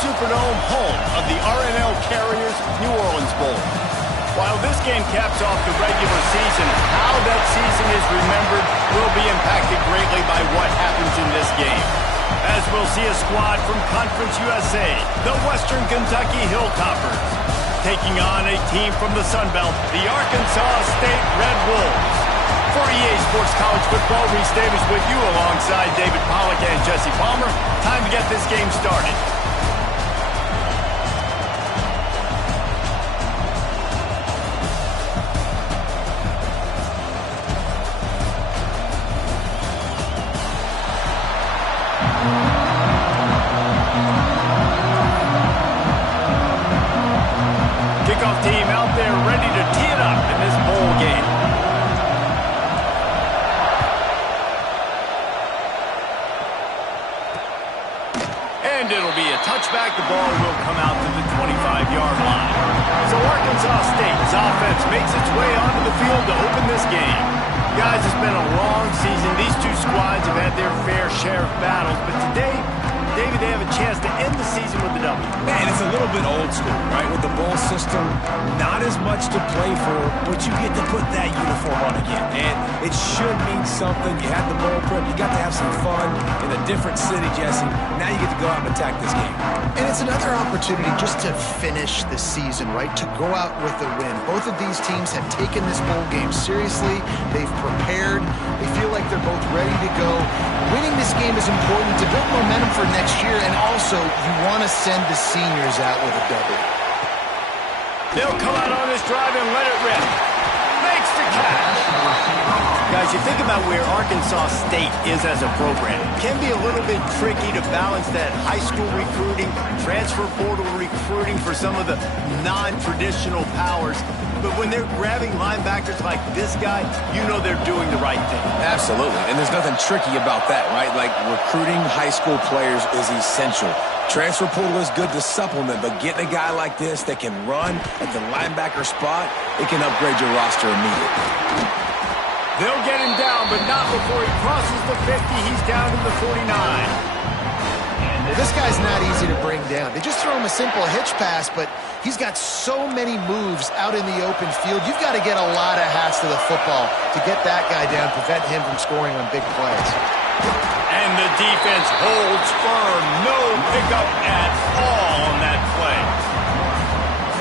Superdome, home of the RNL Carriers New Orleans Bowl. While this game caps off the regular season, how that season is remembered will be impacted greatly by what happens in this game. As we'll see a squad from Conference USA, the Western Kentucky Hilltoppers, taking on a team from the Sun Belt, the Arkansas State Red Wolves. For EA Sports College Football, Reese Davis with you alongside David Pollack and Jesse Palmer. Time to get this game started. Kickoff team out there ready to tee it up in this bowl game. And it'll be a touchback. The ball will come out to the 25-yard line. So Arkansas State's offense makes its way onto the field to open this game. Guys, it's been a long season. These two squads have had their fair share of battles, but today, David, they have a chance to end the season with a W. Man, it's a little bit old school, right? With the bowl system, not as much to play for, but you get to put that uniform on again. And it should mean something. You had the bowl prep. You got to have some fun in a different city, Jesse. Now you get to go out and attack this game. And it's another opportunity just to finish the season, right? To go out with a win. Both of these teams have taken this bowl game seriously. They've prepared. They feel like they're both ready to go. Winning this game is important to build momentum for next year, and also you want to send the seniors out with a W. They'll come out on this drive and let it rip. Makes the catch. Guys, you think about where Arkansas State is as a program. It can be a little bit tricky to balance that high school recruiting, transfer portal recruiting for some of the non-traditional powers. But when they're grabbing linebackers like this guy, you know they're doing the right thing. Absolutely, and there's nothing tricky about that, right? Like, recruiting high school players is essential. Transfer portal is good to supplement, but getting a guy like this that can run at the linebacker spot, it can upgrade your roster immediately. They'll get him down, but not before he crosses the 50. He's down to the 49. Well, this guy's not easy to bring down. They just throw him a simple hitch pass, but he's got so many moves out in the open field. You've got to get a lot of hats to the football to get that guy down, prevent him from scoring on big plays. And the defense holds firm. No pickup at all on that play.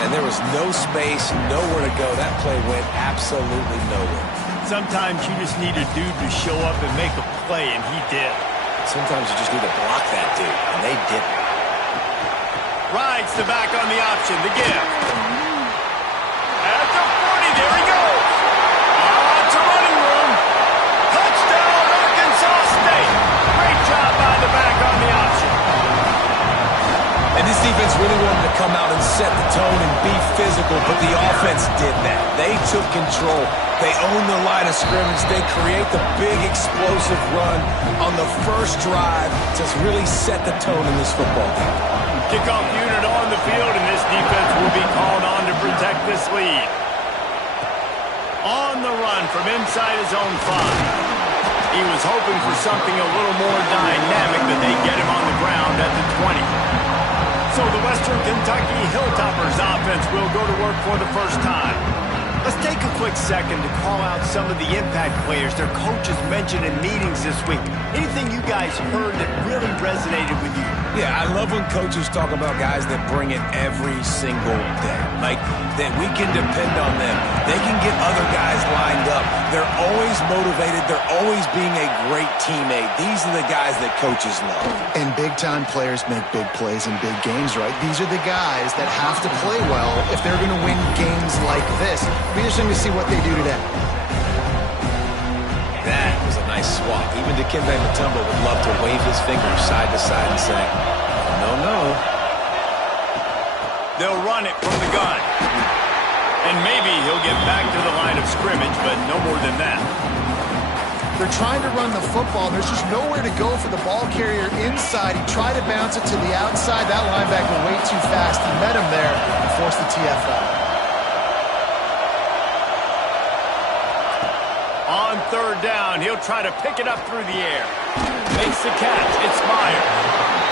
And there was no space, nowhere to go. That play went absolutely nowhere. Sometimes you just need a dude to show up and make a play, and he did. Sometimes you just need to block that dude, and they didn't. Rides the back on the option, the give. At the 40, there he goes. It's a running room. Touchdown, Arkansas State. Great job by the back on the option. And this defense really wanted to come out and set the tone and be physical, but the offense did that. They took control. They owned the line of scrimmage. They create the big explosive run on the first drive to really set the tone in this football game. Kickoff unit on the field, and this defense will be called on to protect this lead. On the run from inside his own 5. He was hoping for something a little more dynamic, but they get him on the ground at the 20. So the Western Kentucky Hilltoppers offense will go to work for the first time. Let's take a quick second to call out some of the impact players their coaches mentioned in meetings this week. Anything you guys heard that really resonated with you? Yeah, I love when coaches talk about guys that bring it every single day. Like, that we can depend on them. They can get other guys lined up. They're always motivated. They're always being a great teammate. These are the guys that coaches love. And big-time players make big plays in big games, right? These are the guys that have to play well if they're going to win games like this. Be interesting to see what they do today. That was a nice swap. Even Dikembe Mutombo would love to wave his fingers side to side and say, no, no. They'll run it from the gun. And maybe he'll get back to the line of scrimmage, but no more than that. They're trying to run the football. There's just nowhere to go for the ball carrier inside. He tried to bounce it to the outside. That linebacker way too fast. He met him there and forced the TFL. On third down, he'll try to pick it up through the air. Makes the catch. It's Meyer.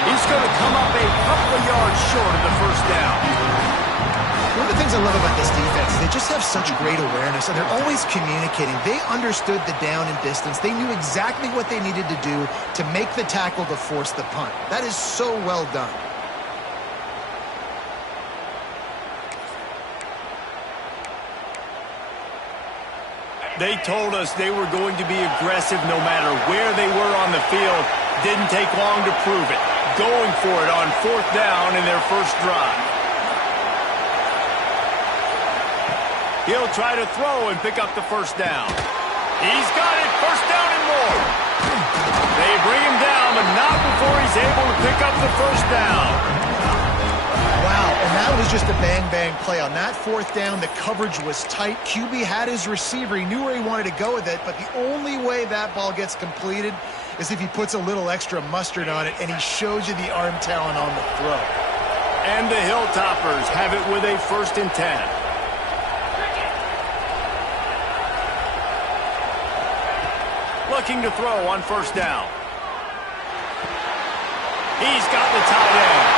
He's going to come up a couple of yards short of the first down. One of the things I love about this defense is they just have such great awareness, and they're always communicating. They understood the down and distance. They knew exactly what they needed to do to make the tackle to force the punt. That is so well done. They told us they were going to be aggressive no matter where they were on the field. Didn't take long to prove it. Going for it on fourth down in their first drive. He'll try to throw and pick up the first down. He's got it. First down and more. They bring him down, but not before he's able to pick up the first down. Wow, and that was just a bang-bang play. On that fourth down, the coverage was tight. QB had his receiver. He knew where he wanted to go with it, but the only way that ball gets completed is if he puts a little extra mustard on it, and he shows you the arm talent on the throw. And the Hilltoppers have it with a 1st and 10. Looking to throw on first down. He's got the tight end.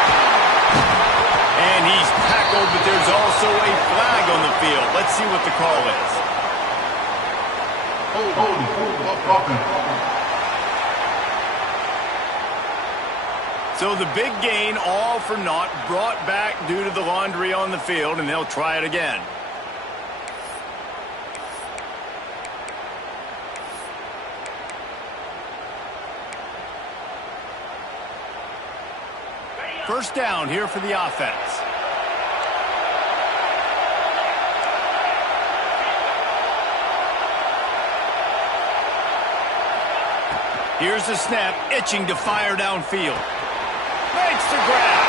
And he's tackled, but there's also a flag on the field. Let's see what the call is. So the big gain, all for naught, brought back due to the laundry on the field, and they'll try it again. First down here for the offense. Here's the snap, itching to fire downfield. Makes the grab.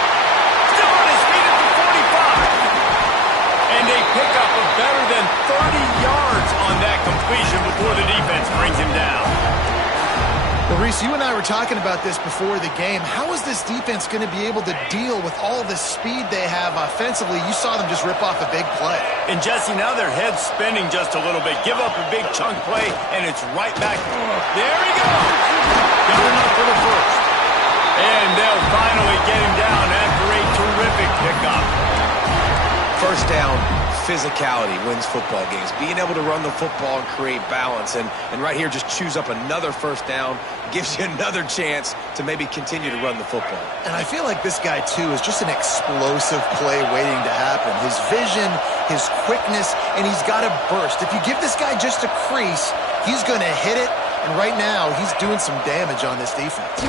Still on his feet at the 45. And they pick up a better than 30 yards on that completion before the defense brings him down. Well, Reese, you and I were talking about this before the game. How is this defense going to be able to deal with all the speed they have offensively? You saw them just rip off a big play. And, Jesse, now their head's spinning just a little bit. Give up a big chunk play, and it's right back. There he goes. Got enough for the first. And they'll finally get him down after a terrific pickup. First down, physicality wins football games. Being able to run the football and create balance. And right here, just choose up another first down. Gives you another chance to maybe continue to run the football. And I feel like this guy, too, is just an explosive play waiting to happen. His vision, his quickness, and he's got a burst. If you give this guy just a crease, he's going to hit it. And right now, he's doing some damage on this defense.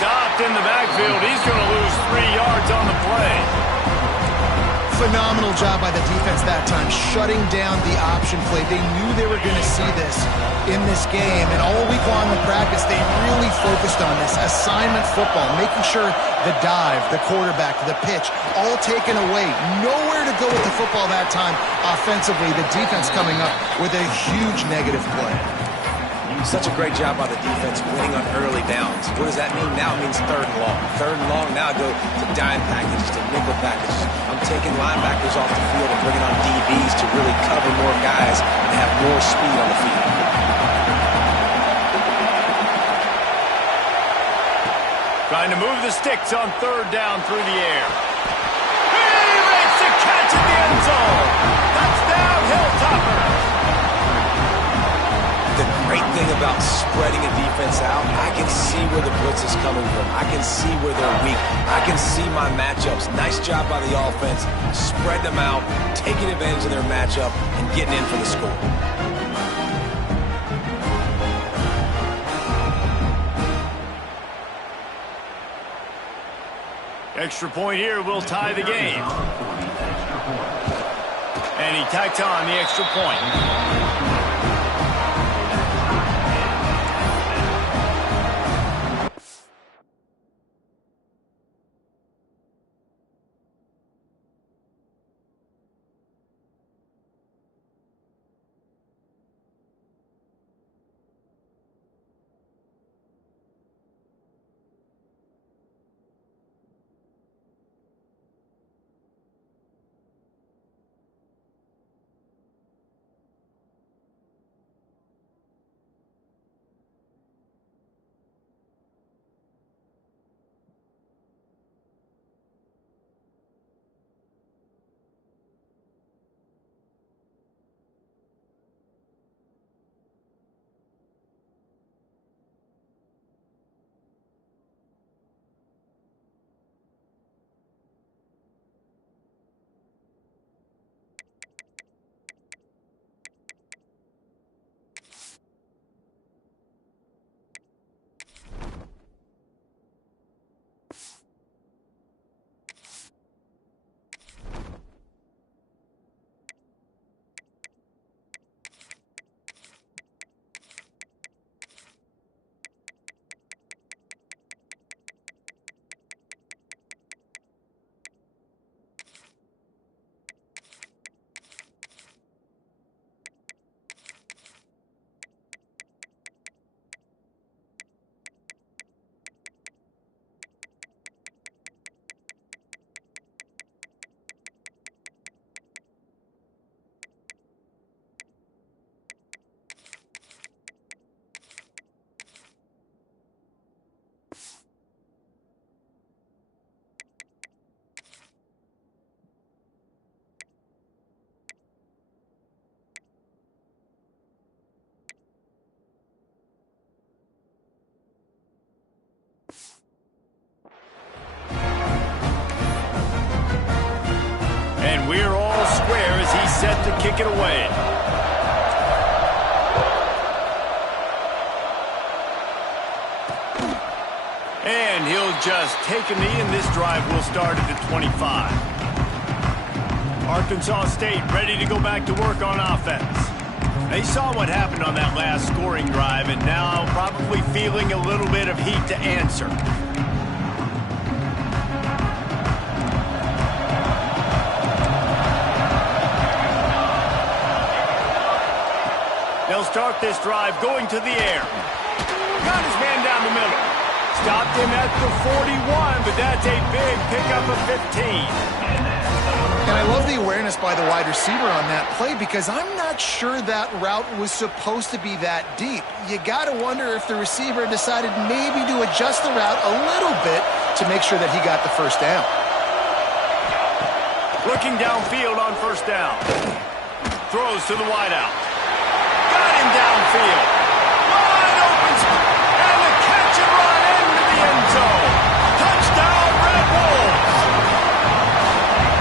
Stopped in the backfield. He's going to lose 3 yards on the play. Phenomenal job by the defense that time, shutting down the option play. They knew they were going to see this in this game, and all week long in practice, they really focused on this assignment football, making sure the dive, the quarterback, the pitch, all taken away. Nowhere to go with the football that time offensively. The defense coming up with a huge negative play. Such a great job by the defense winning on early downs. What does that mean? Now it means 3rd and long. 3rd and long, now I go to dime packages, to nickel packages. I'm taking linebackers off the field and bringing on DBs to really cover more guys and have more speed on the field. Trying to move the sticks on 3rd down through the air. He makes the catch in the end zone. Touchdown, Hilltoppers. The great thing about spreading a defense out, I can see where the blitz is coming from. I can see where they're weak. I can see my matchups. Nice job by the offense. Spread them out, taking advantage of their matchup, and getting in for the score. Extra point here will tie the game. And he tacks on the extra point. And we're all square as he's set to kick it away. And he'll just take a knee, and this drive will start at the 25. Arkansas State ready to go back to work on offense. They saw what happened on that last scoring drive, and now probably feeling a little bit of heat to answer. They'll start this drive going to the air. Got his man down the middle. Stopped him at the 41, but that's a big pickup of 15. And I love the awareness by the wide receiver on that play, because I'm not sure that route was supposed to be that deep. You got to wonder if the receiver decided maybe to adjust the route a little bit to make sure that he got the first down. Looking downfield on first down. Throws to the wideout. Got him downfield. Wide open. And the catch and run into the end zone. Touchdown, Red Wolves.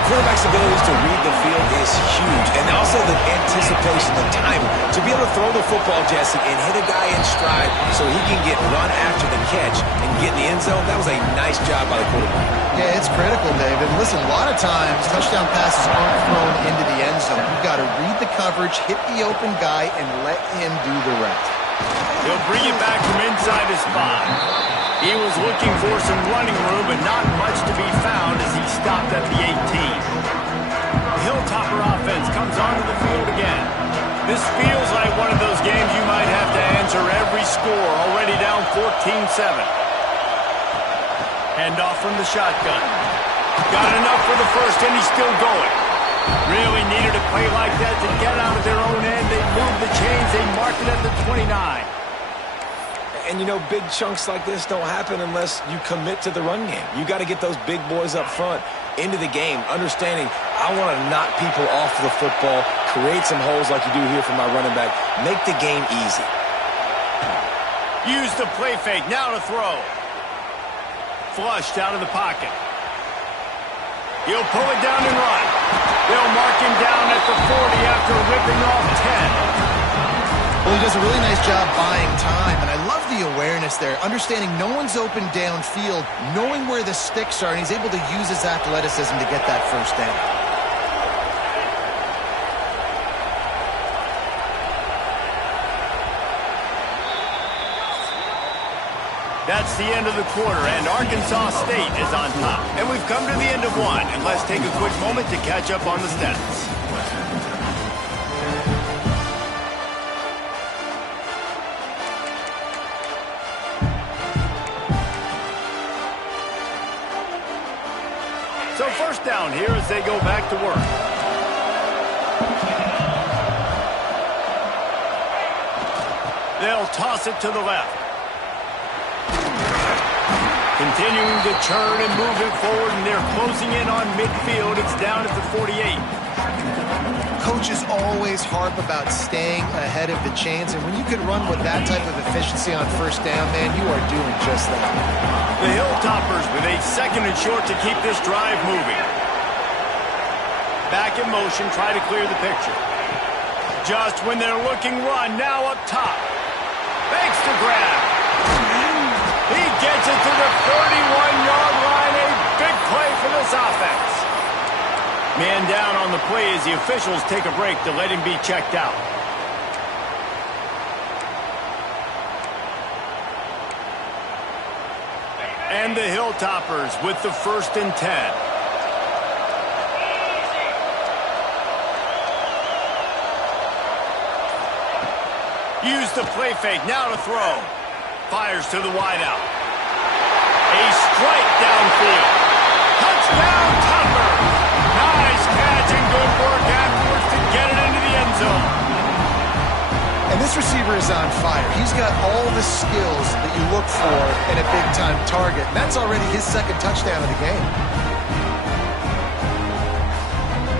Quarterback's abilities to read the field is huge, and also the anticipation, the timing. To be able to throw the football, Jesse, and hit a guy in stride so he can get run after the catch and get in the end zone, that was a nice job by the quarterback. Yeah, it's critical, David. Listen, a lot of times touchdown passes aren't thrown into the end zone. You've got to read the coverage, hit the open guy, and let him do the rest. He'll bring it back from inside his spot. He was looking for some running room, but not much to be found as he stopped at the 18. The Hilltopper offense comes onto the field again. This feels like one of those games you might have to answer every score, already down 14-7. Handoff from the shotgun. Got enough for the first, and he's still going. Really needed a play like that to get out of their own end. They moved the chains. They marked it at the 29. And, you know, big chunks like this don't happen unless you commit to the run game. You got to get those big boys up front into the game, understanding I want to knock people off the football, create some holes like you do here for my running back, make the game easy. Use the play fake, now to throw. Flushed out of the pocket. He'll pull it down and run. They'll mark him down at the 40 after ripping off 10. Well, he does a really nice job buying time, and I love the awareness there, understanding no one's open downfield, knowing where the sticks are, and he's able to use his athleticism to get that first down. That's the end of the quarter, and Arkansas State is on top. And we've come to the end of one, and let's take a quick moment to catch up on the stats. So first down here as they go back to work. They'll toss it to the left. Continuing to churn and move it forward, and they're closing in on midfield. It's down at the 48. Coaches always harp about staying ahead of the chains, and when you can run with that type of efficiency on first down, man, you are doing just that. The Hilltoppers with a second and short to keep this drive moving. Back in motion, try to clear the picture. Just when they're looking run, now up top. Fakes to grab. He gets it to the 31-yard line. A big play for this offense. Man down on the play as the officials take a break to let him be checked out. And the Hilltoppers with the 1st and 10. Use the play fake, now to throw. Fires to the wideout. A strike downfield. Touchdown, Topper. Nice catch and good work afterwards to get it into the end zone. And this receiver is on fire. He's got all the skills that you look for in a big-time target. And that's already his second touchdown of the game.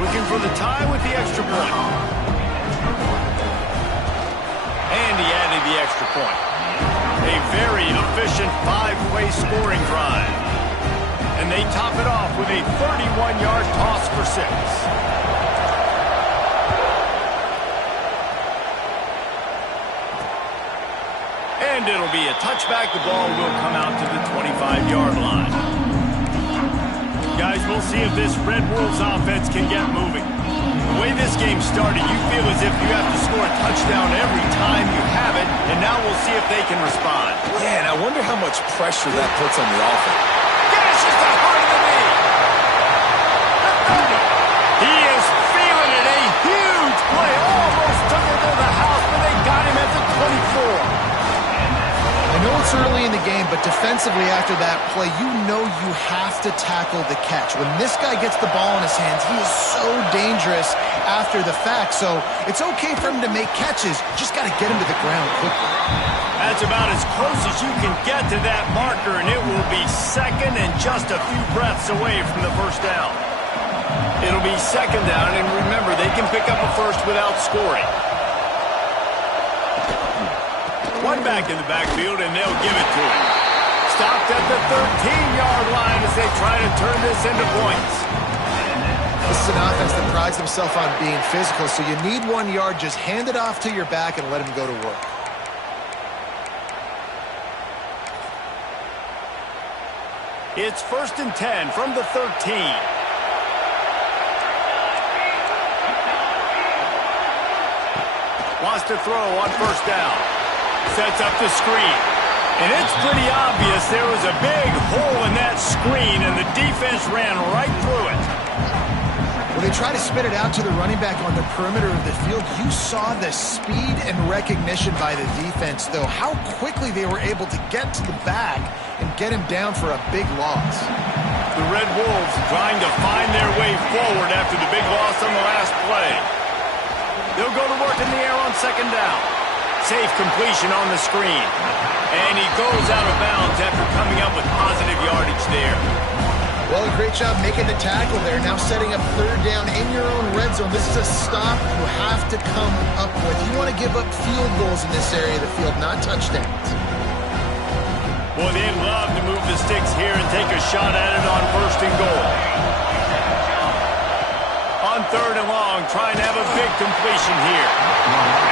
Looking for the tie with the extra point. And he added the extra point. A very efficient 5-play scoring drive. And they top it off with a 31-yard toss for 6. And it'll be a touchback. The ball will come out to the 25-yard line. Guys, we'll see if this Red Wolves offense can get moving. The way this game started, you feel as if you have to score a touchdown every time you have it, and now we'll see if they can respond. Yeah, and I wonder how much pressure that puts on the offense. Gashes the heart of the knee. He is feeling it. A huge play. Almost took it to the house, but they got him at the 24. I know it's early in the game, but defensively after that play, you know you have to tackle the catch. When this guy gets the ball in his hands, he is so dangerous after the fact. So it's okay for him to make catches. You just got to get him to the ground quickly. That's about as close as you can get to that marker, and it will be second and just a few breaths away from the first down. It'll be second down, and remember, they can pick up a first without scoring. One back in the backfield, and they'll give it to him. Stopped at the 13-yard line as they try to turn this into points. This is an offense that prides themselves on being physical, so you need 1 yard. Just hand it off to your back and let him go to work. It's 1st and 10 from the 13. Wants to throw on first down. Sets up the screen. And it's pretty obvious there was a big hole in that screen, and the defense ran right through it. When they try to spit it out to the running back on the perimeter of the field, you saw the speed and recognition by the defense, though, how quickly they were able to get to the back and get him down for a big loss. The Red Wolves trying to find their way forward after the big loss on the last play. They'll go to work in the air on second down. Safe completion on the screen. And he goes out of bounds after coming up with positive yardage there. Well, a great job making the tackle there. Now setting up third down in your own red zone. This is a stop you have to come up with. You want to give up field goals in this area of the field, not touchdowns. Boy, they'd love to move the sticks here and take a shot at it on 1st and goal. On 3rd and long, trying to have a big completion here.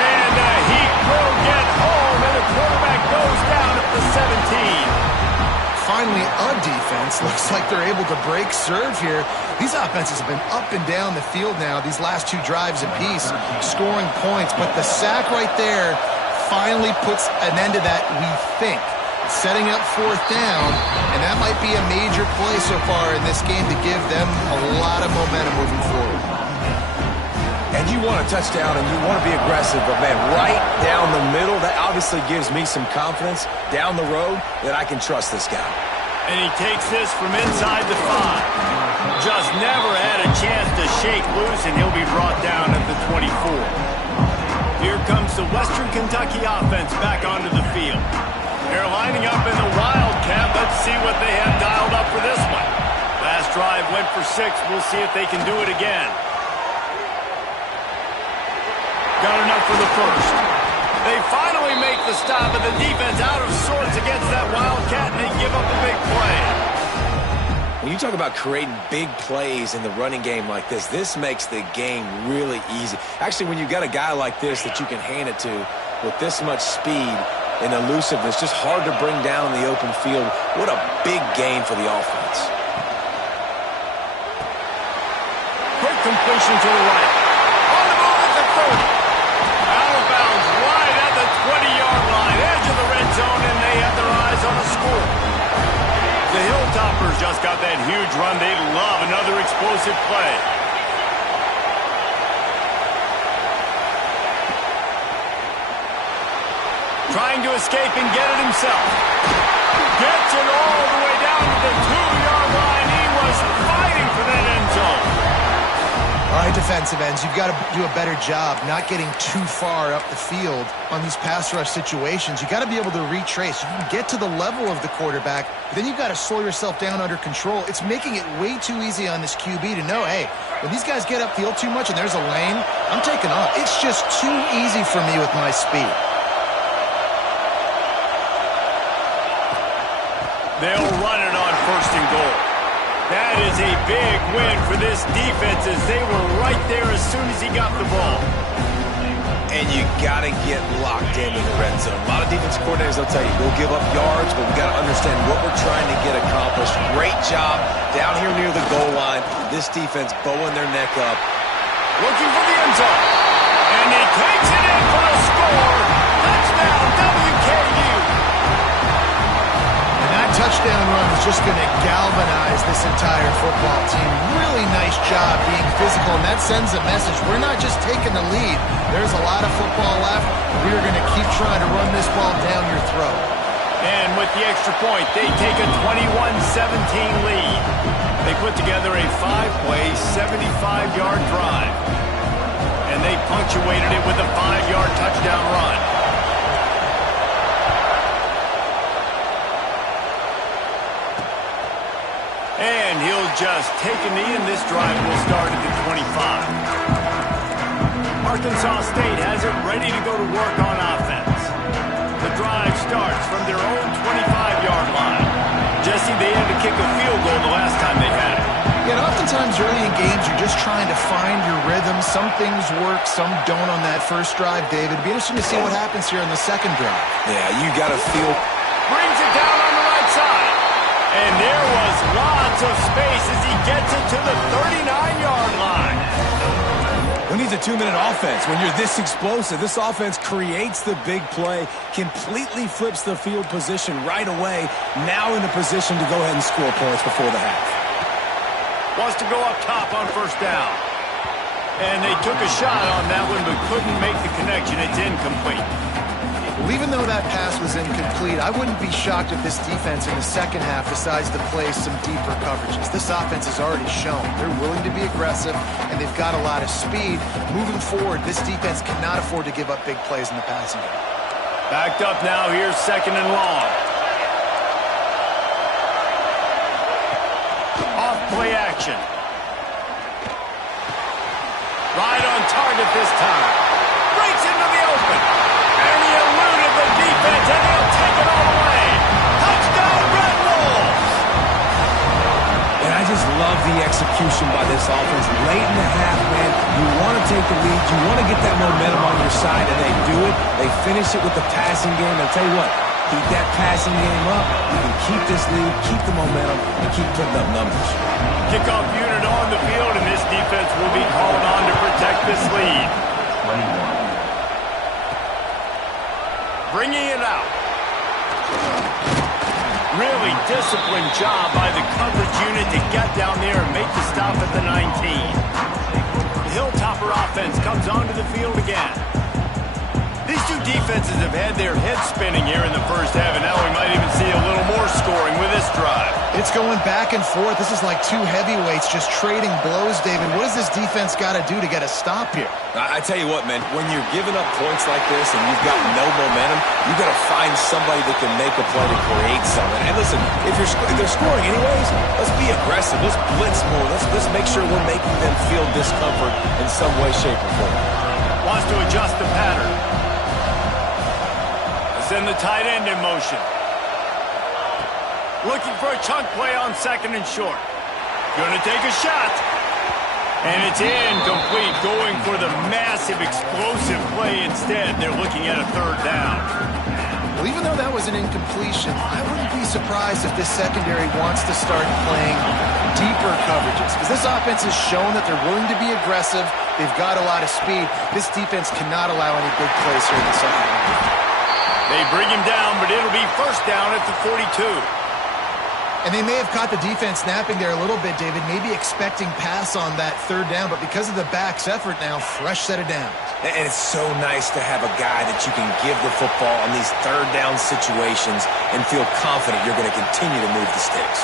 And he will get home, and the quarterback goes down at the 17. Finally, a defense. Looks like they're able to break serve here. These offenses have been up and down the field now, these last 2 drives apiece, scoring points. But the sack right there finally puts an end to that, we think. Setting up 4th down, and that might be a major play so far in this game to give them a lot of momentum moving forward. And you want a touchdown and you want to be aggressive, but man, right down the middle, that obviously gives me some confidence down the road that I can trust this guy. And he takes this from inside the 5. Just never had a chance to shake loose, and he'll be brought down at the 24. Here comes the Western Kentucky offense back onto the field. They're lining up in the Wildcat. Let's see what they have dialed up for this one. Last drive went for 6. We'll see if they can do it again. Got enough for the first. They finally make the stop, and the defense out of sorts against that Wildcat, and they give up a big play. When you talk about creating big plays in the running game like this, this makes the game really easy. Actually, when you got a guy like this that you can hand it to with this much speed and elusiveness, just hard to bring down in the open field. What a big game for the offense. Quick completion to the right. On the move at the 30. Out of bounds, right at the 20-yard line. Edge of the red zone, and they have their eyes on a score. The Hilltoppers just got that huge run. They'd love another explosive play. Trying to escape and get it himself. Gets it all the way down to the 2-yard line. He was fighting for that end zone. All right, defensive ends, you've got to do a better job not getting too far up the field on these pass rush situations. You've got to be able to retrace. You can get to the level of the quarterback, but then you've got to slow yourself down under control. It's making it way too easy on this QB to know, hey, when these guys get upfield too much and there's a lane, I'm taking off. It's just too easy for me with my speed. They'll run it on 1st and goal. That is a big win for this defense as they were right there as soon as he got the ball. And you got to get locked into the red zone. A lot of defense coordinators will tell you, we'll give up yards, but we got to understand what we're trying to get accomplished. Great job down here near the goal line. This defense bowing their neck up. Looking for the end zone. And he takes it in for a score. Touchdown, WKU. And that touchdown run is just going to galvanize this entire football team. Really nice job being physical, and that sends a message. We're not just taking the lead. There's a lot of football left. We are going to keep trying to run this ball down your throat. And with the extra point, they take a 21-17 lead. They put together a 5-play, 75-yard drive. And they punctuated it with a 5-yard touchdown run. And he'll just take a knee, and this drive will start at the 25. Arkansas State has it ready to go to work on offense. The drive starts from their own 25-yard line. Jesse, they had to kick a field goal the last time they had it. Yeah, and oftentimes early in games, you're just trying to find your rhythm. Some things work, some don't on that first drive, David. It'd be interesting to see what happens here on the second drive. Yeah, you got to feel. Brings it down on the right side. And there was lots of space as he gets it to the 39-yard line. Who needs a 2-minute offense? When you're this explosive, this offense creates the big play, completely flips the field position right away, now in the position to go ahead and score points before the half. Wants to go up top on first down. And they took a shot on that one but couldn't make the connection. It's incomplete. Well, even though that pass was incomplete, I wouldn't be shocked if this defense in the second half decides to play some deeper coverages. This offense has already shown they're willing to be aggressive, and they've got a lot of speed. Moving forward, this defense cannot afford to give up big plays in the passing game. Backed up now, here's second and long. Off play action. Right on target this time. Breaks into the open. And he eluded the defense, and he'll take it all away. Touchdown, Red Wolves! And I just love the execution by this offense. Late in the half, man, you want to take the lead. You want to get that momentum on your side, and they do it. They finish it with the passing game. And I'll tell you what, keep that passing game up. You can keep this lead, keep the momentum, and keep putting up numbers. Kickoff unit on the field, and this defense will be called on to protect this lead. Bringing it out. Really disciplined job by the coverage unit to get down there and make the stop at the 19. The Hilltopper offense comes onto the field again. These two defenses have had their heads spinning here in the first half, and now we might even see a little more scoring with this drive. It's going back and forth. This is like two heavyweights just trading blows, David. What does this defense got to do to get a stop here? I tell you what, man, when you're giving up points like this and you've got no momentum, you've got to find somebody that can make a play to create something. And listen, if they're scoring anyways, let's be aggressive. Let's blitz more. Let's make sure we're making them feel discomfort in some way, shape, or form. Wants to adjust the pattern. Send the tight end in motion. Looking for a chunk play on second and short. Going to take a shot. And it's incomplete, going for the massive explosive play instead. They're looking at a third down. Well, even though that was an incompletion, I wouldn't be surprised if this secondary wants to start playing deeper coverages, because this offense has shown that they're willing to be aggressive. They've got a lot of speed. This defense cannot allow any big plays here in the second half. They bring him down, but it'll be first down at the 42. And they may have caught the defense napping there a little bit, David, maybe expecting pass on that third down, but because of the back's effort now, fresh set of downs. And it's so nice to have a guy that you can give the football on these third down situations and feel confident you're going to continue to move the sticks.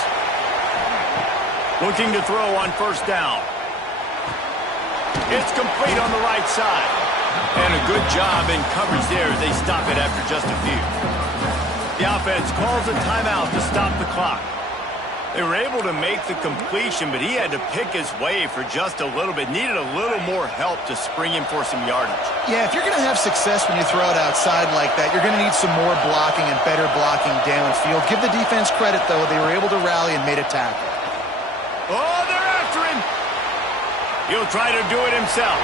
Looking to throw on first down. It's complete on the right side. And a good job in coverage there as they stop it after just a few. The offense calls a timeout to stop the clock. They were able to make the completion, but he had to pick his way for just a little bit. Needed a little more help to spring him for some yardage. Yeah, if you're going to have success when you throw it outside like that, you're going to need some more blocking and better blocking downfield. Give the defense credit, though. They were able to rally and made a tackle. Oh, they're after him. He'll try to do it himself.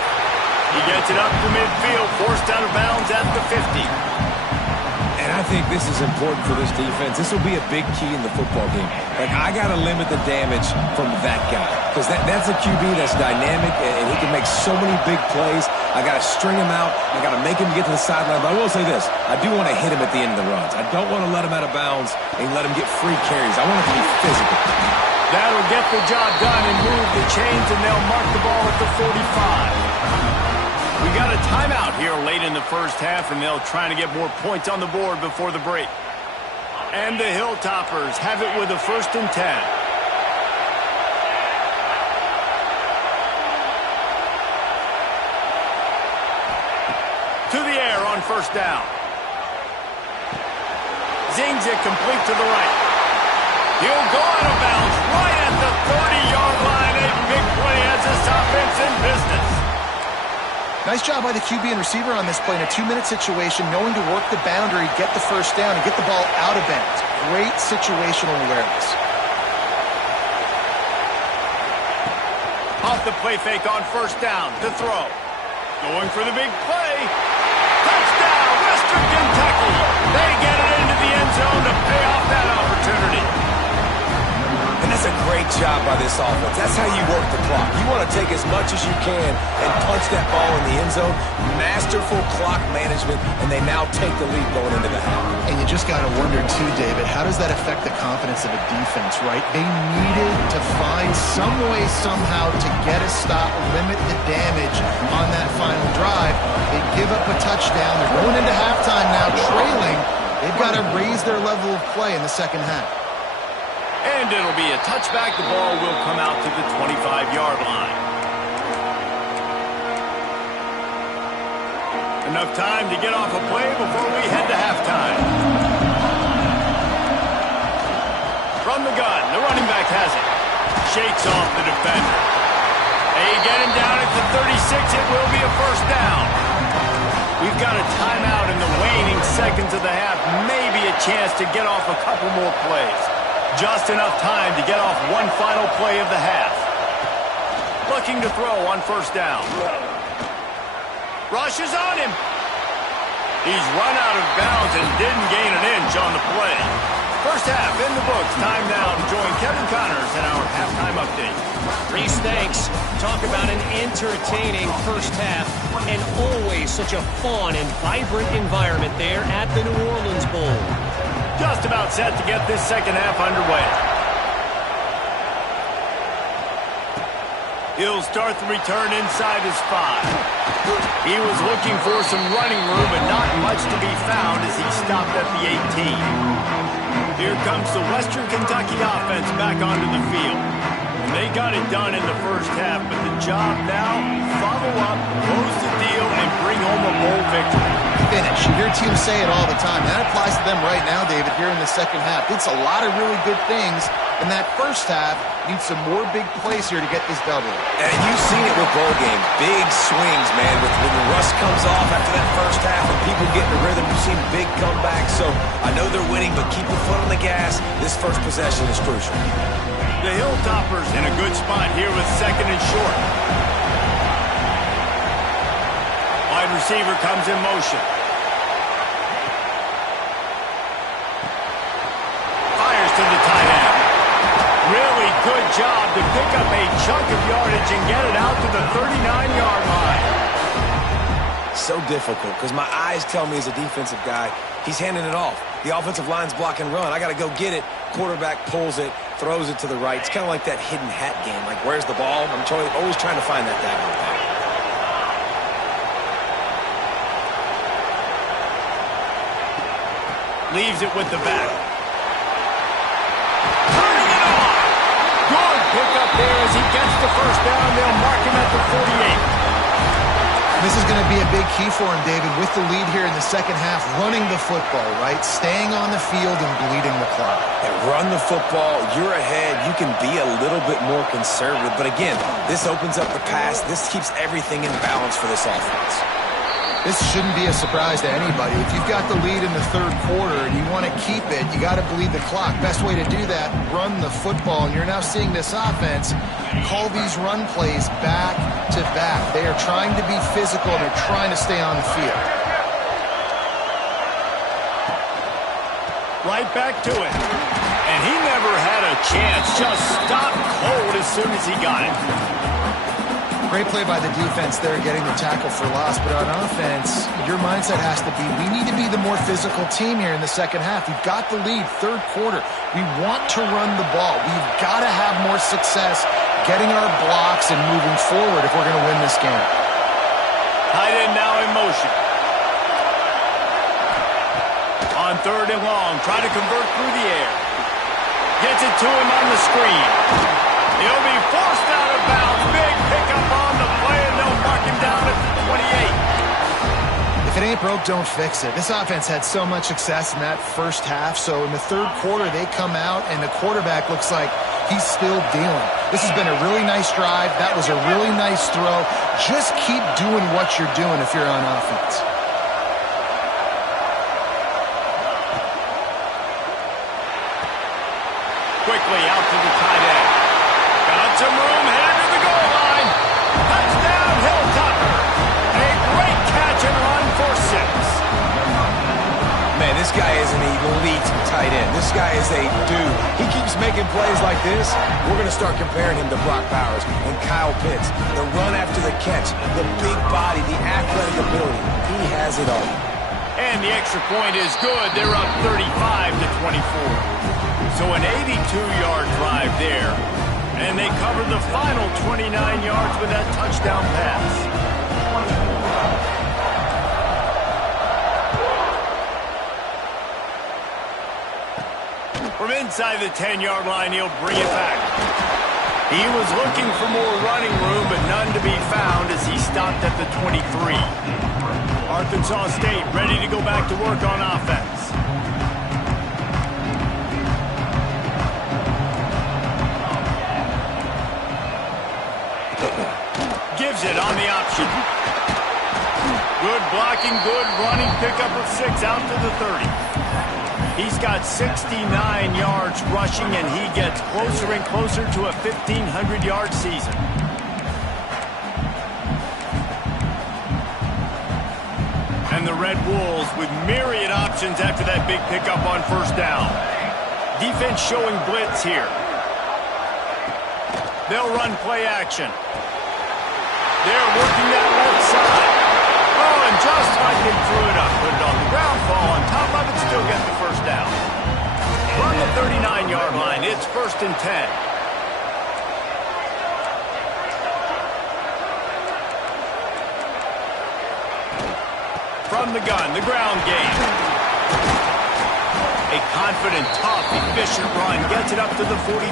He gets it up to midfield, forced out of bounds at the 50. And I think this is important for this defense. This will be a big key in the football game. Like, I got to limit the damage from that guy. Because that's a QB that's dynamic, and he can make so many big plays. I got to string him out. I got to make him get to the sideline. But I will say this. I do want to hit him at the end of the runs. I don't want to let him out of bounds and let him get free carries. I want him to be physical. That'll get the job done and move the chains, and they'll mark the ball at the 45. We got a timeout here late in the first half, and they'll try to get more points on the board before the break. And the Hilltoppers have it with a 1st and 10. To the air on 1st down. Zings it complete to the right. He'll go out of bounds right at the 30-yard line. A big play has this offense in business. Nice job by the QB and receiver on this play in a 2-minute situation, knowing to work the boundary, get the 1st down, and get the ball out of bounds. Great situational awareness. Off the play fake on 1st down to throw. Going for the big play. Touchdown, Western Kentucky. They get it into the end zone to pay off that opportunity. And that's a great job by this offense. That's how you work the clock. You want to take as much as you can and punch that ball in the end zone. Masterful clock management, and they now take the lead going into the half. And you just got to wonder, too, David, how does that affect the confidence of a defense, right? They needed to find some way, somehow, to get a stop, limit the damage on that final drive. They give up a touchdown. They're going into halftime now, trailing. They've got to raise their level of play in the second half. And it'll be a touchback. The ball will come out to the 25-yard line. Enough time to get off a play before we head to halftime. From the gun, the running back has it. Shakes off the defender. They get him down at the 36. It will be a 1st down. We've got a timeout in the waning seconds of the half. Maybe a chance to get off a couple more plays. Just enough time to get off one final play of the half. Looking to throw on 1st down. Rush is on him. He's run out of bounds and didn't gain an inch on the play. First half in the books. Time now to join Kevin Connors in our halftime update. Reese, thanks. Talk about an entertaining first half and always such a fun and vibrant environment there at the New Orleans Bowl. Just about set to get this second half underway. He'll start the return inside his 5. He was looking for some running room, but not much to be found as he stopped at the 18. Here comes the Western Kentucky offense back onto the field. And they got it done in the first half, but the job now, follow up, close the deal, and bring home a bowl victory. Finish. You hear teams say it all the time. That applies to them right now, David, here in the second half. It's a lot of really good things in that first half. Needs some more big plays here to get this double. And you've seen it with bowl games. Big swings, man. When the rust comes off after that first half and people get in the rhythm, you've seen big comebacks. So I know they're winning, but keep the foot on the gas. This first possession is crucial. The Hilltoppers in a good spot here with 2nd and short. Wide receiver comes in motion. Fires to the tight end. Really good job to pick up a chunk of yardage and get it out to the 39-yard line. So difficult because my eyes tell me as a defensive guy, he's handing it off. The offensive line's block and run. I got to go get it. Quarterback pulls it, throws it to the right. It's kind of like that hidden hat game. Like, where's the ball? I'm always trying to find that daggone thing. Leaves it with the back. Turning it off. Good pickup there as he gets the 1st down. They'll mark him at the 48. This is going to be a big key for him, David, with the lead here in the second half, running the football, right? Staying on the field and bleeding the clock. And run the football, you're ahead, you can be a little bit more conservative. But again, this opens up the pass. This keeps everything in balance for this offense. This shouldn't be a surprise to anybody. If you've got the lead in the third quarter and you want to keep it, you got to bleed the clock. Best way to do that, run the football. And you're now seeing this offense call these run plays back to back. They are trying to be physical, and they're trying to stay on the field. Right back to it. And he never had a chance. Just stopped cold as soon as he got it. Great play by the defense there, getting the tackle for loss. But on offense, your mindset has to be, we need to be the more physical team here in the second half. We've got the lead, third quarter. We want to run the ball. We've got to have more success getting our blocks and moving forward if we're going to win this game. Tight end now in motion. On third and long, try to convert through the air. Gets it to him on the screen. He'll be forced out of bounds. Big pickup on the play, and they'll mark him down at the 28. If it ain't broke, don't fix it. This offense had so much success in that first half, so in the third quarter, they come out, and the quarterback looks like he's still dealing. This has been a really nice drive. That was a really nice throw. Just keep doing what you're doing if you're on offense. Quickly out to the tight end. Got some room, headed to the goal line. Touchdown, Hilltopper. A great catch and run for 6. Man, this guy is an elite tight end. This guy is a dude. He keeps making plays like this. We're going to start comparing him to Brock Bowers and Kyle Pitts. The run after the catch, the big body, the athletic ability. He has it all. And the extra point is good. They're up 35-24. So an 82-yard drive there. And they covered the final 29 yards with that touchdown pass. From inside the 10-yard line, he'll bring it back. He was looking for more running room, but none to be found as he stopped at the 23. Arkansas State ready to go back to work on offense. Gives it on the option. Good blocking, good running, pickup of 6 out to the 30. He's got 69 yards rushing, and he gets closer and closer to a 1,500-yard season. And the Red Wolves with myriad options after that big pickup on first down. Defense showing blitz here. They'll run play action. They're working that left side. Oh, and just like they threw it up, put it on the ground, fall on top of it, still get the first down. From the 39-yard line, it's 1st and 10. From the gun, the ground game. A confident, tough, efficient run gets it up to the 44.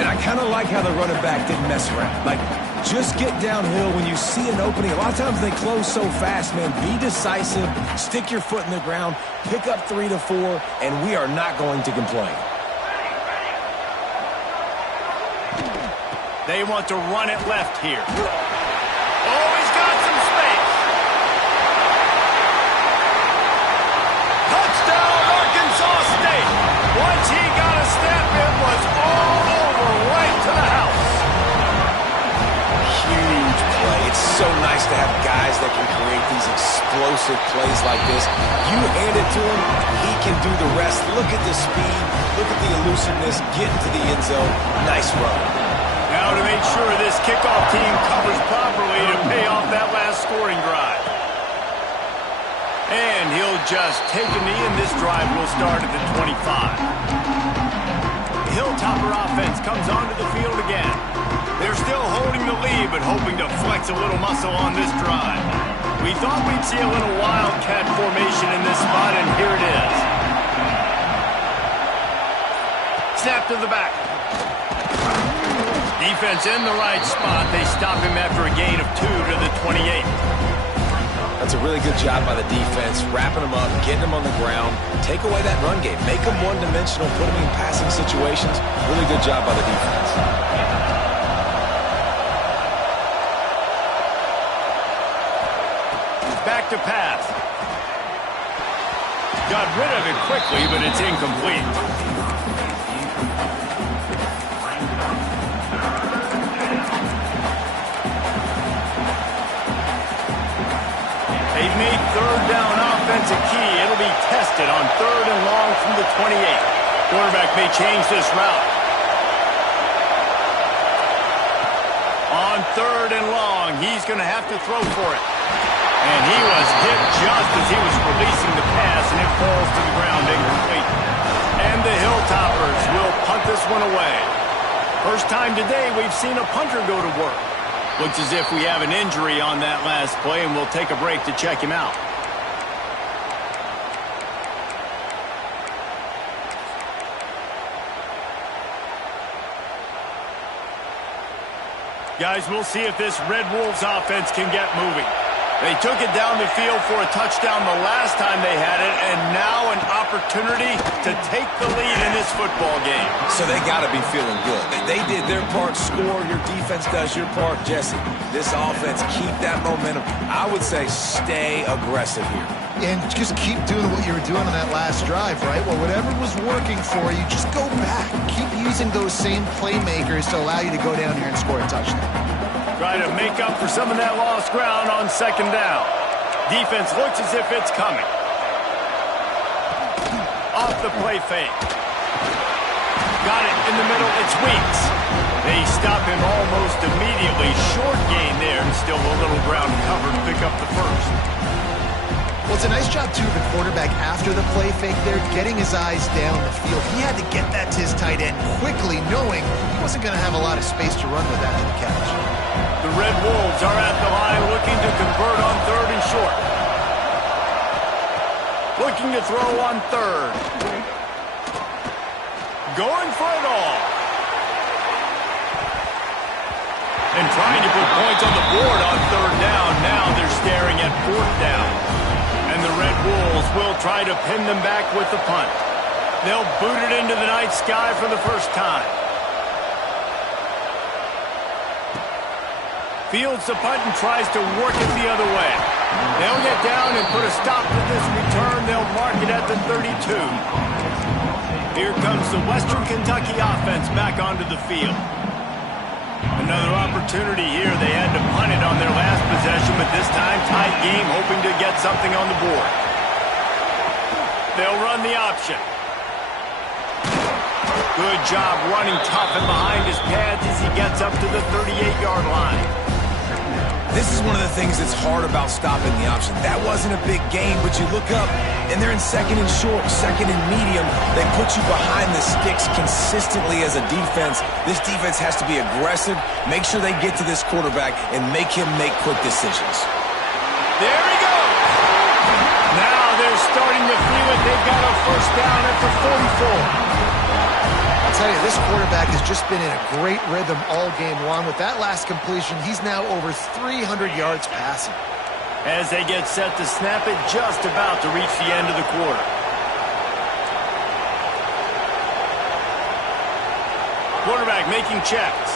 And I kind of like how the running back didn't mess around. Like, just get downhill when you see an opening. A lot of times they close so fast, man. Be decisive, stick your foot in the ground, pick up 3 to 4, and we are not going to complain. They want to run it left here. Oh, he's got some space. Touchdown, Arkansas State. Once he got a step, it was all over, right to the house. Huge play. It's so nice to have guys that can create these explosive plays like this. You hand it to him, he can do the rest. Look at the speed, look at the elusiveness, get into the end zone. Nice run. Now to make sure this kickoff team covers properly to pay off that last scoring drive. And he'll just take a knee, and this drive will start at the 25. Hilltopper offense comes onto the field again. They're still holding the lead, but hoping to flex a little muscle on this drive. We thought we'd see a little wildcat formation in this spot, and here it is. Snap to the back. Defense in the right spot. They stop him after a gain of 2 to the 28. That's a really good job by the defense, wrapping them up, getting them on the ground, take away that run game, make them one-dimensional, put them in passing situations. Really good job by the defense. back to pass. Got rid of it quickly, but it's incomplete. They've made third down offense a key. It'll be tested on 3rd and long from the 28. Quarterback may change this route. On 3rd and long, he's going to have to throw for it. And he was hit just as he was releasing the pass, and it falls to the ground incomplete. And the Hilltoppers will punt this one away. First time today we've seen a punter go to work. Looks as if we have an injury on that last play, and we'll take a break to check him out. Guys, we'll see if this Red Wolves offense can get moving. They took it down the field for a touchdown the last time they had it, and now an opportunity to take the lead in this football game. So they got to be feeling good. They did their part, score. Your defense does your part. Jesse, this offense, keep that momentum. I would say stay aggressive here. And just keep doing what you were doing on that last drive, right? Well, whatever was working for you, just go back. Keep using those same playmakers to allow you to go down here and score a touchdown. Try to make up for some of that lost ground on 2nd down. Defense looks as if it's coming. Off the play fake. Got it in the middle. It's Weeks. They stop him almost immediately. Short gain there, and still a little ground covered to pick up the first. Well, it's a nice job, too, of the quarterback after the play fake there, getting his eyes down the field. He had to get that to his tight end quickly, knowing he wasn't going to have a lot of space to run with after the catch. The Red Wolves are at the line looking to convert on 3rd and short. Looking to throw on 3rd. Going for it all. And trying to put points on the board on 3rd down. Now they're staring at 4th down. And the Red Wolves will try to pin them back with the punt. They'll boot it into the night sky for the first time. Fields the punt and tries to work it the other way. They'll get down and put a stop to this return. They'll mark it at the 32. Here comes the Western Kentucky offense back onto the field. Another opportunity here. They had to punt it on their last possession, but this time tight game, hoping to get something on the board. They'll run the option. Good job running tough and behind his pads as he gets up to the 38-yard line. This is one of the things that's hard about stopping the option. That wasn't a big gain, but you look up, and they're in 2nd and short, 2nd and medium. They put you behind the sticks consistently as a defense. This defense has to be aggressive, make sure they get to this quarterback, and make him make quick decisions. There he goes! Now they're starting to feel it. They've got a first down at the 44. I'll tell you, this quarterback has just been in a great rhythm all game long. With that last completion, he's now over 300 yards passing. As they get set to snap it, just about to reach the end of the quarter. Quarterback making checks.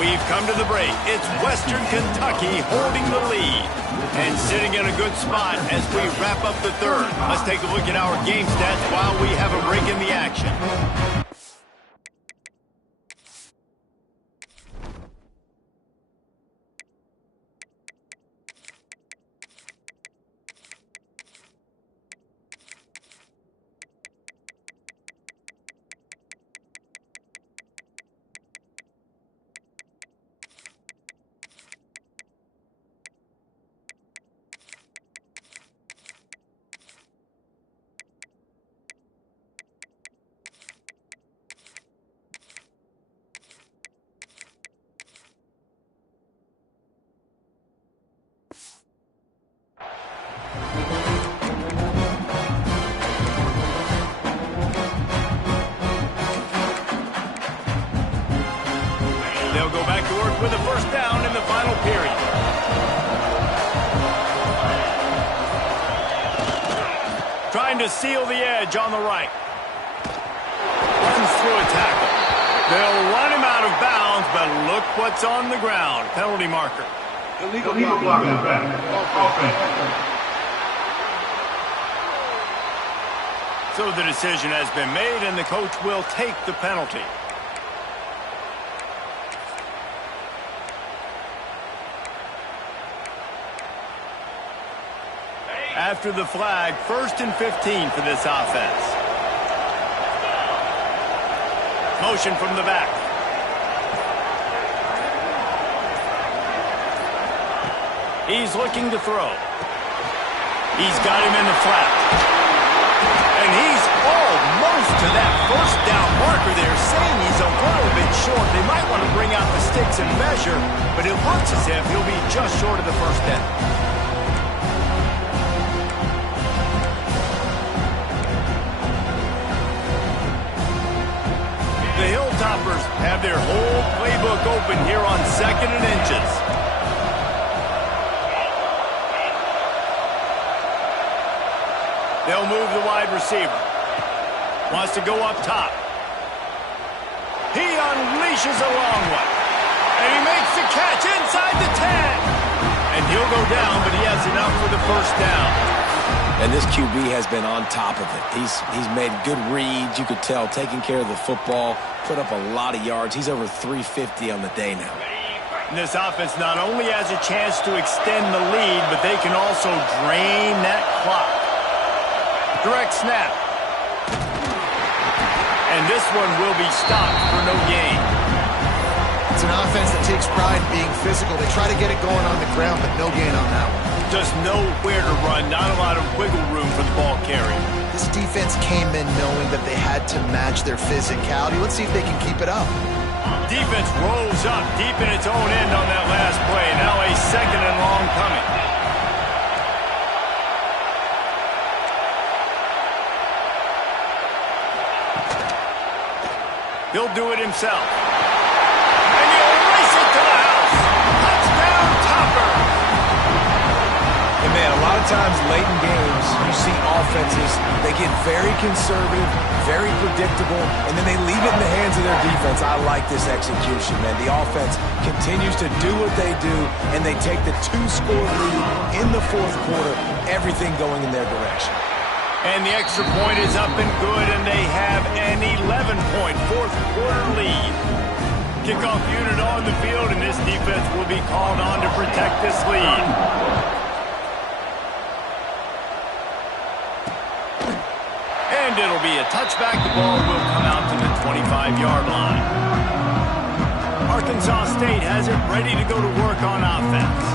We've come to the break. It's Western Kentucky holding the lead and sitting in a good spot as we wrap up the 3rd. Let's take a look at our game stats while we have a break in the action. They'll go back to work with a first down in the final period. Trying to seal the edge on the right. Runs through a tackle. They'll run him out of bounds, but look what's on the ground. Penalty marker. Illegal blocking offense. So the decision has been made, and the coach will take the penalty. After the flag, 1st and 15 for this offense. Motion from the back. He's looking to throw. He's got him in the flat. And he's almost to that first down marker there, saying he's a little bit short. They might want to bring out the sticks and measure, but it looks as if he'll be just short of the first down. The Hilltoppers have their whole playbook open here on 2nd and inches. They'll move the wide receiver. Wants to go up top. He unleashes a long one. And he makes the catch inside the 10. And he'll go down, but he has enough for the first down. And this QB has been on top of it. He's made good reads, you could tell, taking care of the football, put up a lot of yards. He's over 350 on the day now. And this offense not only has a chance to extend the lead, but they can also drain that clock. Direct snap. And this one will be stopped for no gain. It's an offense that takes pride in being physical. They try to get it going on the ground, but no gain on that one. Just nowhere to run, not a lot of wiggle room for the ball carrier. This defense came in knowing that they had to match their physicality. Let's see if they can keep it up. Defense rolls up deep in its own end on that last play. Now a 2nd and long coming. He'll do it himself. And he'll race it to the house. Touchdown, Toppers. And man, a lot of times late in games, you see offenses, they get very conservative, very predictable, and then they leave it in the hands of their defense. I like this execution, man. The offense continues to do what they do, and they take the 2-score lead in the 4th quarter, everything going in their direction. And the extra point is up and good, and they have an 11-point 4th quarter lead. Kickoff unit on the field, and this defense will be called on to protect this lead. And it'll be a touchback. The ball will come out to the 25-yard line. Arkansas State has it ready to go to work on offense.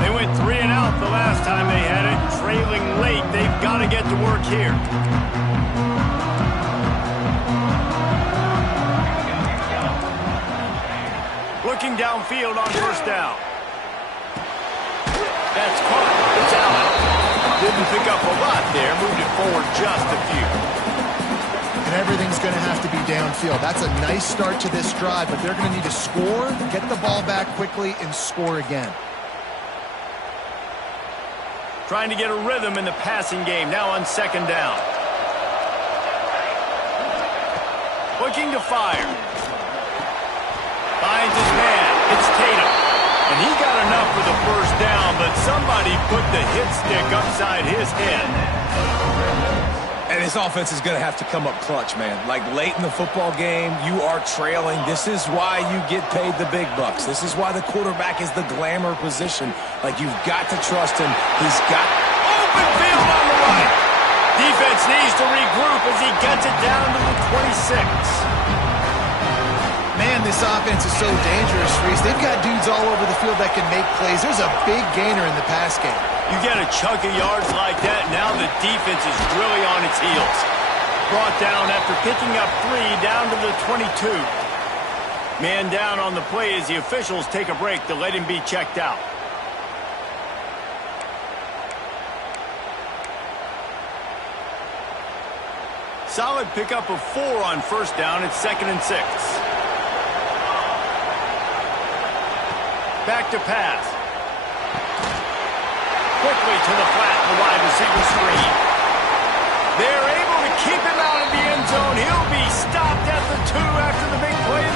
They went 3 and out the last time they had it, trailing late. They've got to get to work here. Looking downfield on first down. That's caught. It's out. Didn't pick up a lot there. Moved it forward just a few. And everything's going to have to be downfield. That's a nice start to this drive, but they're going to need to score, get the ball back quickly, and score again. Trying to get a rhythm in the passing game, now on 2nd down. Looking to fire. Finds his man. It's Tatum. And he got enough for the first down, but somebody put the hit stick upside his head. And this offense is going to have to come up clutch, man. Like late in the football game, you are trailing. This is why you get paid the big bucks. This is why the quarterback is the glamour position. Like, you've got to trust him. He's got open field on the right. Defense needs to regroup as he gets it down to the 26. Man, this offense is so dangerous, Reese. They've got dudes all over the field that can make plays. There's a big gainer in the pass game. You get a chunk of yards like that, now the defense is really on its heels. Brought down after picking up 3 down to the 22. Man down on the play as the officials take a break to let him be checked out. Solid pickup of 4 on first down. It's 2nd and 6. Back to pass. Quickly to the flat, the wide receiver screen. They're able to keep him out of the end zone. He'll be stopped at the 2 after the big play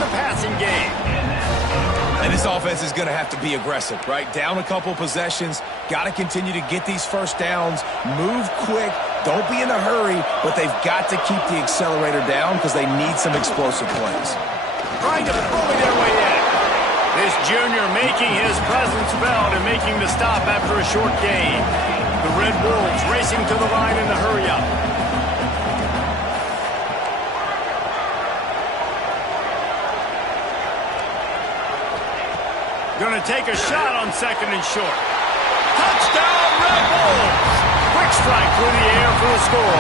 This offense is going to have to be aggressive, right? Down a couple possessions, got to continue to get these first downs, move quick, don't be in a hurry, but they've got to keep the accelerator down because they need some explosive plays. Trying to bully their way in. This junior making his presence felt and making the stop after a short gain. The Red Wolves racing to the line in the hurry-up. Going to take a shot on 2nd and short. Touchdown, Red Wolves! Quick strike through the air for the score.